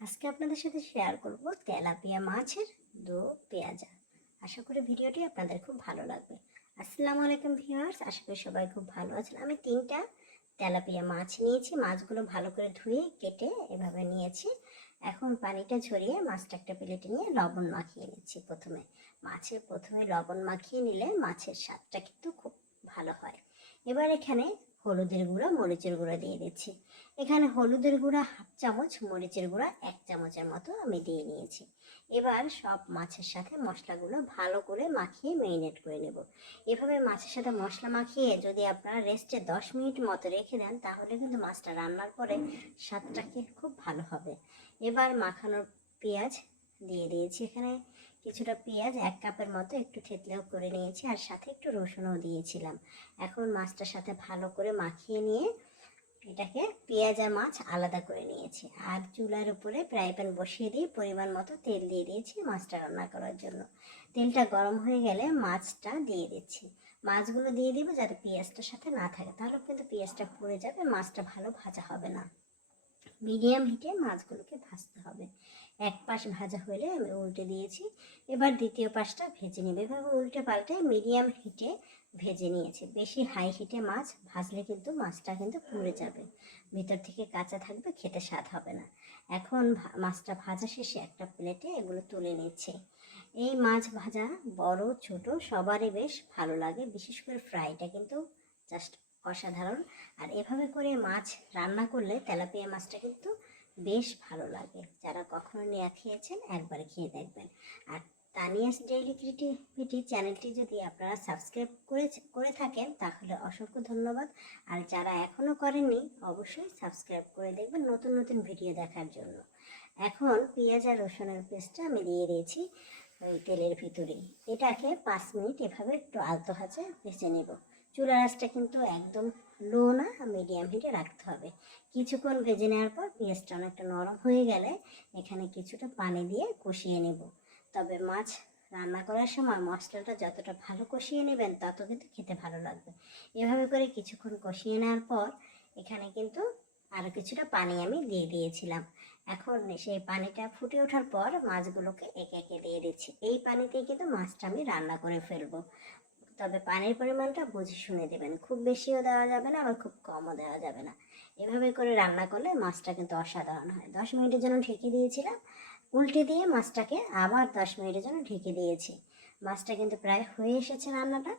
আজকে আপনাদের সাথে শেয়ার করব তেলাপিয়া মাছের দো পেঁয়াজা। আশা করি ভিডিওটি আপনাদের খুব ভালো লাগবে। আসসালামু আলাইকুম ভিউয়ার্স, আশা করি সবাই খুব ভালো আছেন। আমি তিনটা তেলাপিয়া মাছ নিয়েছি, মাছগুলো ভালো করে ধুয়ে, কেটে এভাবে নিয়েছি। এখন পানিটা ঝরিয়ে মাছটা একটা প্লেটে নিয়ে লবণ মাখিয়ে নিচ্ছি প্রথমে। মাছের প্রথমে লবণ মাখিয়ে নিলে মাছের স্বাদটা কিন্তু খুব ভালো হয়। এবার এখানে হলুদের গুঁড়া, মরিচের গুঁড়া দিয়ে দিচ্ছি। এখানে হলুদের গুঁড়া হাফ চামচ, মরিচের গুঁড়া এক চামচের মতো আমি দিয়ে নিয়েছি। এবার সব মাছের সাথে মশলাগুলো ভালো করে মাখিয়ে মেরিনেট করে নেব। এভাবে মাছের সাথে মশলা মাখিয়ে যদি আপনারা রেস্টে দশ মিনিট মতো রেখে দেন, তাহলে কিন্তু মাছটা রান্নার পরে স্বাদটা কি খুব ভালো হবে। এবার মাখানোর পেঁয়াজ দিয়ে দিয়েছি এখানে কিছুটা পেঁয়াজ এক কাপের মতো একটু থেতলেও করে নিয়েছি আর সাথে একটু রসুনও দিয়েছিলাম। এখন মাছটার সাথে ভালো করে মাখিয়ে নিয়ে এটাকে পেঁয়াজ আর মাছ আলাদা করে নিয়েছি। আর চুলার উপরে ফ্রাই প্যান বসিয়ে দিয়ে পরিমাণ মতো তেল দিয়ে দিয়েছি মাছটা রান্না করার জন্য। তেলটা গরম হয়ে গেলে মাছটা দিয়ে দিচ্ছি। মাছগুলো দিয়ে দিব যাতে পেঁয়াজটার সাথে না থাকে, তাহলে কিন্তু পেঁয়াজটা পুড়ে যাবে, মাছটা ভালো ভাজা হবে না। মিডিয়াম হিটে মাছগুলোকে ভাজতে হবে। এক পাশ ভাজা হলে আমি উল্টে দিয়েছি। এবার দ্বিতীয় পাশটা ভেজে নেবে। এভাবে উল্টে পাল্টে মিডিয়াম হিটে ভেজে নিয়েছি। বেশি হাই হিটে মাছ ভাজলে কিন্তু মাছটা কিন্তু পুড়ে যাবে। ভিতর থেকে কাঁচা থাকবে, খেতে স্বাদ হবে না। এখন মাছটা ভাজা শেষে একটা প্লেটে এগুলো তুলে নিচ্ছে। এই মাছ ভাজা বড়, ছোট, সবারই বেশ ভালো লাগে। বিশেষ করে ফ্রাইটা কিন্তু জাস্ট অসাধারণ। আর এভাবে করে মাছ রান্না করলে তেলাপিয়া মাছটা কিন্তু বেশ ভালো লাগে। যারা কখনো নেওয়া খেয়েছেন, একবার খেয়ে দেখবেন। আর তানিয়াস ডেইলি ক্রিয়েটিভিটি চ্যানেলটি যদি আপনারা সাবস্ক্রাইব করে করে থাকেন, তাহলে অসংখ্য ধন্যবাদ। আর যারা এখনও করেননি, অবশ্যই সাবস্ক্রাইব করে দেখবেন নতুন নতুন ভিডিও দেখার জন্য। এখন পেঁয়াজ আর রসুনের পেস্টটা আমি দিয়ে দিয়েছি, ওই তেলের ভিতরে এটাকে পাঁচ মিনিট এভাবে একটু আলতো হাতে ভেজে নেব। চুলার আঁচটা কিন্তু একদম লো না মিডিয়াম হিটে রাখতে হবে। কিছুক্ষণ ভেজে নেওয়ার পর পেঁয়াজটা অনেকটা নরম হয়ে গেলে এখানে কিছুটা পানি দিয়ে কষিয়ে নেব। তবে মাছ রান্না করার সময় মশলাটা যতটা ভালো কষিয়ে নেবেন, তত কিন্তু খেতে ভালো লাগবে। এভাবে করে কিছুক্ষণ কষিয়ে নেওয়ার পর এখানে কিন্তু আরও কিছুটা পানি আমি দিয়ে দিয়েছিলাম। এখন সেই পানিটা ফুটে ওঠার পর মাছগুলোকে একে একে দিয়ে দিচ্ছি। এই পানিতেই কিন্তু মাছটা আমি রান্না করে ফেলব। তবে পানির পরিমাণটা বুঝে শুনে দেবেন। খুব বেশিও দেওয়া যাবে না, আবার খুব কমও দেওয়া যাবে না। এভাবে করে রান্না করলে মাছটা কিন্তু অসাধারণ হয়। দশ মিনিটের জন্য ঢেকে দিয়েছিলাম। উল্টে দিয়ে মাছটাকে আবার দশ মিনিটের জন্য ঢেকে দিয়েছি। মাছটা কিন্তু প্রায় হয়ে এসেছে রান্নাটা।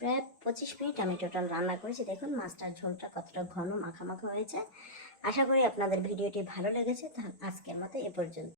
প্রায় পঁচিশ মিনিট আমি টোটাল রান্না করেছি। দেখুন মাছটার ঝোলটা কতটা ঘন মাখা মাখা হয়েছে। আশা করি আপনাদের ভিডিওটি ভালো লেগেছে। আজকের মতো এ পর্যন্ত।